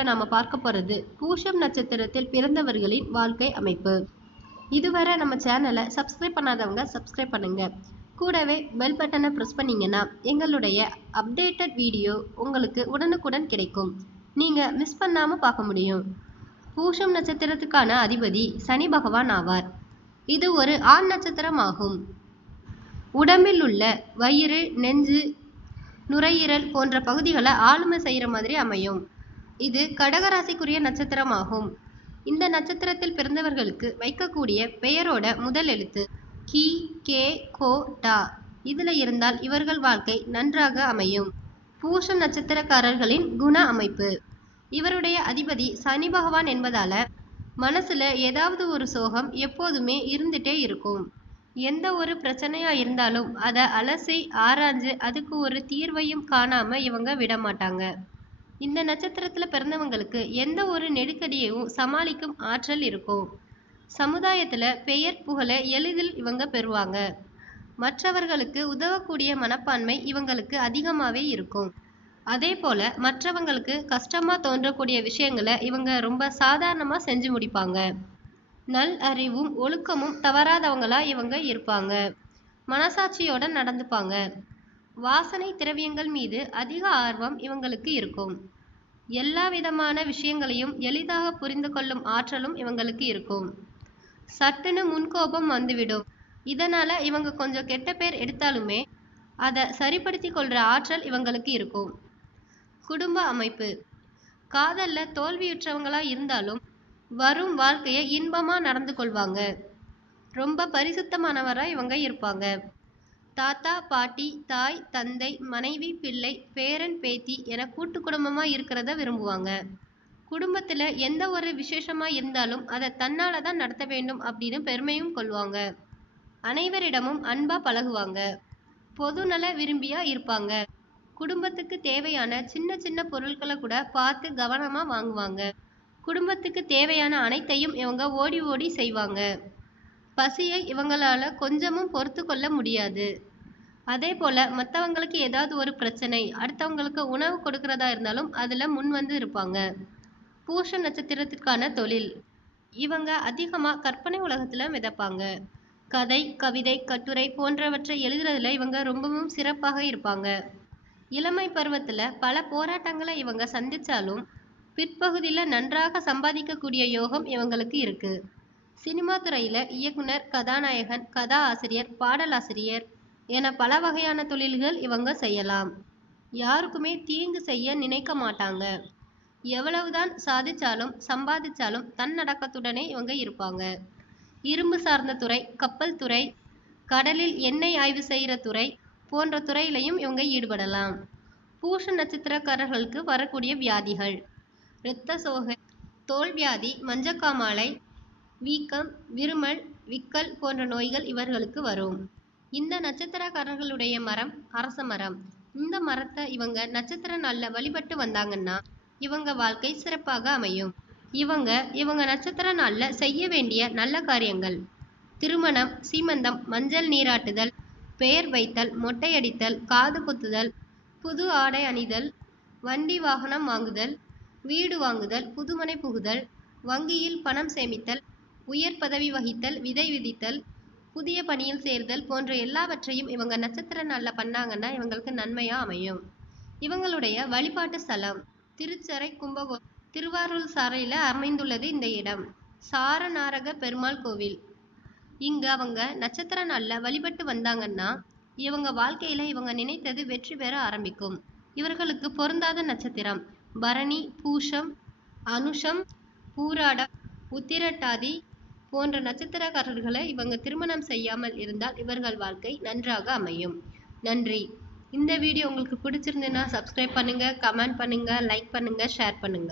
வீடியோவில் நாம் பார்க்க போகிறது பூசம் நட்சத்திரத்தில் பிறந்தவர்களின் வாழ்க்கை அமைப்பு. இதுவரை நம்ம சேனலை சப்ஸ்கிரைப் பண்ணாதவங்க சப்ஸ்கிரைப் பண்ணுங்க. கூடவே பெல் பட்டனை ப்ரெஸ் பண்ணீங்கன்னா எங்களுடைய அப்டேட்டட் வீடியோ உங்களுக்கு உடனுக்குடன் கிடைக்கும். நீங்கள் மிஸ் பண்ணாமல் பார்க்க முடியும். பூசம் நட்சத்திரத்துக்கான அதிபதி சனி பகவான் ஆவார். இது ஒரு ஆண் நட்சத்திரம் ஆகும். உடம்பில் உள்ள வயிறு, நெஞ்சு, நுரையீரல் போன்ற பகுதிகளை ஆளுமை செய்கிற மாதிரி அமையும். இது கடகராசிக்குரிய நட்சத்திரமாகும். இந்த நட்சத்திரத்தில் பிறந்தவர்களுக்கு வைக்கக்கூடிய பெயரோட முதல் எழுத்து கி, கே, கோ, டா இதில் இருந்தால் இவர்கள் வாழ்க்கை நன்றாக அமையும். பூசம் நட்சத்திரக்காரர்களின் குண அமைப்பு. இவருடைய அதிபதி சனி பகவான் என்பதால மனசுல ஏதாவது ஒரு சோகம் எப்போதுமே இருந்துட்டே இருக்கும். எந்த ஒரு பிரச்சனையா இருந்தாலும் அதை அலசி ஆராய்ஞ்சு அதுக்கு ஒரு தீர்வையும் காணாம இவங்க விட மாட்டாங்க. இந்த நட்சத்திரத்துல பிறந்தவங்களுக்கு எந்த ஒரு நெருக்கடியையும் சமாளிக்கும் ஆற்றல் இருக்கும். சமுதாயத்துல பெயர் புகழ எளிதில் இவங்க பெறுவாங்க. மற்றவர்களுக்கு உதவக்கூடிய மனப்பான்மை இவங்களுக்கு அதிகமாவே இருக்கும். அதே போல மற்றவங்களுக்கு கஷ்டமா தோன்றக்கூடிய விஷயங்களை இவங்க ரொம்ப சாதாரணமா செஞ்சு முடிப்பாங்க. நல் அறிவும் ஒழுக்கமும் தவறாதவங்களா இவங்க இருப்பாங்க. மனசாட்சியோட நடந்துப்பாங்க. வாசனை திரவியங்கள் மீது அதிக ஆர்வம் இவங்களுக்கு இருக்கும். எல்லா விதமான விஷயங்களையும் எளிதாக புரிந்து கொள்ளும் ஆற்றலும் இவங்களுக்கு இருக்கும். சட்டுன்னு முன்கோபம் வந்துவிடும். இதனால இவங்க கொஞ்சம் கெட்ட பேர் எடுத்தாலுமே அதை சரிப்படுத்தி கொள்ற ஆற்றல் இவங்களுக்கு இருக்கும். குடும்ப அமைப்பு. காதல்ல தோல்வியுற்றவங்களா இருந்தாலும் வரும் வாழ்க்கையை இன்பமா நடந்து கொள்வாங்க. ரொம்ப பரிசுத்தமானவரா இவங்க இருப்பாங்க. தாத்தா, பாட்டி, தாய், தந்தை, மனைவி, பிள்ளை, பேரன், பேத்தி என கூட்டு குடும்பமா இருக்கிறத விரும்புவாங்க. குடும்பத்துல எந்த ஒரு விசேஷமா இருந்தாலும் அதை தன்னால தான் நடத்த வேண்டும் அப்படின்னு பெருமையும் கொள்வாங்க. அனைவரிடமும் அன்பா பழகுவாங்க. பொதுநல விரும்பியா இருப்பாங்க. குடும்பத்துக்கு தேவையான சின்ன சின்ன பொருட்களை கூட பார்த்து கவனமா வாங்குவாங்க. குடும்பத்துக்கு தேவையான அனைத்தையும் இவங்க ஓடி ஓடி செய்வாங்க. பசியை இவங்களால கொஞ்சமும் பொறுத்து கொள்ள முடியாது. அதே போல மற்றவங்களுக்கு ஏதாவது ஒரு பிரச்சனை, அடுத்தவங்களுக்கு உணவு கொடுக்கறதா இருந்தாலும் அதுல முன் வந்து இருப்பாங்க. பூச நட்சத்திரத்துக்கான தொழில். இவங்க அதிகமா கற்பனை உலகத்துல மிதப்பாங்க. கதை, கவிதை, கட்டுரை போன்றவற்றை எழுதுறதுல இவங்க ரொம்பவும் சிறப்பாக இருப்பாங்க. இளமை பருவத்துல பல போராட்டங்களை இவங்க சந்திச்சாலும் பிற்பகுதியில நன்றாக சம்பாதிக்கக்கூடிய யோகம் இவங்களுக்கு இருக்கு. சினிமா துறையில இயக்குனர், கதாநாயகன், கதா ஆசிரியர், பாடலாசிரியர் என பல வகையான தொழில்கள் இவங்க செய்யலாம். யாருக்குமே தீங்கு செய்ய நினைக்க மாட்டாங்க. எவ்வளவுதான் சாதிச்சாலும் சம்பாதிச்சாலும் தன்னடக்கத்துடனே இவங்க இருப்பாங்க. இரும்பு சார்ந்த துறை, கப்பல் துறை, கடலில் எண்ணெய் ஆய்வு செய்கிற துறை போன்ற துறையிலையும் இவங்க ஈடுபடலாம். பூச நட்சத்திரக்காரர்களுக்கு வரக்கூடிய வியாதிகள்: இரத்த சோகை, தோல் வியாதி, மஞ்சக்காமாலை, வீக்கம், விருமல், விக்கல் போன்ற நோய்கள் இவர்களுக்கு வரும். இந்த நட்சத்திரக்காரர்களுடைய மரம் அரச மரம். இந்த மரத்தை இவங்க நட்சத்திர நாள்ல வழிபட்டு வந்தாங்கன்னா இவங்க வாழ்க்கை சிறப்பாக அமையும். இவங்க நட்சத்திர நாள்ல செய்ய வேண்டிய நல்ல காரியங்கள்: திருமணம், சீமந்தம், மஞ்சள் நீராட்டுதல், பெயர் வைத்தல், மொட்டையடித்தல், காது குத்துதல், புது ஆடை அணிதல், வண்டி வாகனம் வாங்குதல், வீடு வாங்குதல், புதுமனை புகுதல், வங்கியில் பணம் சேமித்தல், உயர் பதவி வகித்தல், விதை விதித்தல், புதிய பணியில் சேர்தல் போன்ற எல்லாவற்றையும் இவங்க நட்சத்திர நாள்ல பண்ணாங்கன்னா இவங்களுக்கு நன்மையா அமையும். இவங்களுடைய வழிபாட்டு ஸ்தலம் திருச்சரை, கும்பகோணம், திருவாரூர் சாலையில அமைந்துள்ளது இந்த இடம். சாரநாரக பெருமாள் கோவில். இங்க அவங்க நட்சத்திர நாள்ல வழிபட்டு வந்தாங்கன்னா இவங்க வாழ்க்கையில இவங்க நினைத்தது வெற்றி பெற ஆரம்பிக்கும். இவர்களுக்கு பொருந்தாத நட்சத்திரம் பரணி, பூஷம், அனுஷம், பூராடம், உத்திரட்டாதி போன்ற நட்சத்திரக்காரர்களை இவங்க திருமணம் செய்யாமல் இருந்தால் இவர்கள் வாழ்க்கை நன்றாக அமையும். நன்றி. இந்த வீடியோ உங்களுக்கு பிடிச்சிருந்ததுன்னா சப்ஸ்கிரைப் பண்ணுங்க, கமெண்ட் பண்ணுங்க, லைக் பண்ணுங்க, ஷேர் பண்ணுங்க.